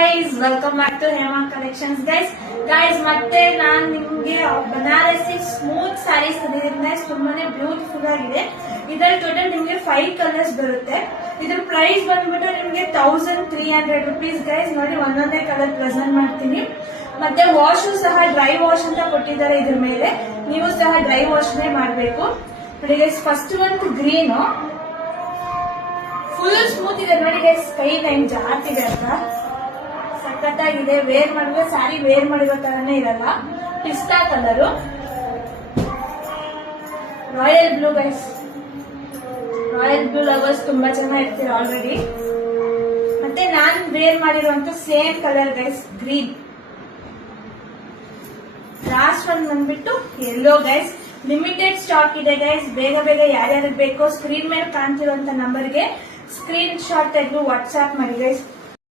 Guys, welcome back to Hema collections guys ಮತ್ತೆ ನಾನ್ ನಿಮ್ಗೆ ಬನಾರಸಿ ಸ್ಮೂತ್ ಸ್ಯಾರೀಸ್ ತಂದಿದ್ದೀನಿ ಗೈಸ್. ತುಂಬಾನೇ ಬ್ಯೂಟಿಫುಲ್ ಆಗಿದೆ. ಇದರ ಟೋಟಲ್ ನಿಮ್ಗೆ 5 ಕಲರ್ಸ್ ಬರುತ್ತೆ. ಇದ್ರ ಪ್ರೈಸ್ ಬಂದ್ಬಿಟ್ಟು ನಿಮ್ಗೆ 1300 ರುಪೀಸ್ ಗೈಸ್. ನೋಡಿ, ಒಂದೊಂದೇ ಕಲರ್ ಪ್ರೆಸೆಂಟ್ ಮಾಡ್ತೀನಿ. ಮತ್ತೆ ವಾಶು ಸಹ ಡ್ರೈ ವಾಶ್ ಅಂತ ಕೊಟ್ಟಿದ್ದಾರೆ. ಇದ್ರ ಮೇಲೆ ನೀವು ಸಹ ಡ್ರೈ ವಾಶ್ ಮಾಡಬೇಕು. ನೋಡಿ ಗೈಸ್, ಫಸ್ಟ್ ಒಂದು ಗ್ರೀನ್ ಫುಲ್ ಸ್ಮೂತ್ ಇದೆ. ನೋಡಿ ಗೈಸ್, ಕೈ ಟೈಮ್ ಜಾಸ್ತಿದೆ ಅಂತ ಸಖತ್ತಾಗಿದೆ. ವೇರ್ ಮಾಡಿದ್ರೆ ಸ್ಯಾರಿ ವೇರ್ ಮಾಡಿರೋ ತರನೇ ಇರಲ್ಲ. ಪಿಸ್ತಾ colour, royal blue guys. Royal blue lovers ತುಂಬಾ ಜನ ಇರ್ತೀರ ಆಲ್ರೆಡಿ. ಮತ್ತೆ ನಾನ್ ವೇರ್ ಮಾಡಿರುವಂತ same colour guys, green. Last one ಬಂದ್ಬಿಟ್ಟು ಯೆಲ್ಲೋ ಗೈಸ್. ಲಿಮಿಟೆಡ್ ಸ್ಟಾಕ್ ಇದೆ ಗೈಸ್. ಬೇಗ ಬೇಗ ಯಾರ್ಯಾರಿಗೆ ಬೇಕೋ ಸ್ಕ್ರೀನ್ ಮೇಲೆ ಕಾಣ್ತಿರುವಂತ ನಂಬರ್ಗೆ ಸ್ಕ್ರೀನ್ ಶಾಟ್ ತೆಗೆದು ವಾಟ್ಸ್ಆಪ್ ಮಾಡಿ ಗೈಸ್.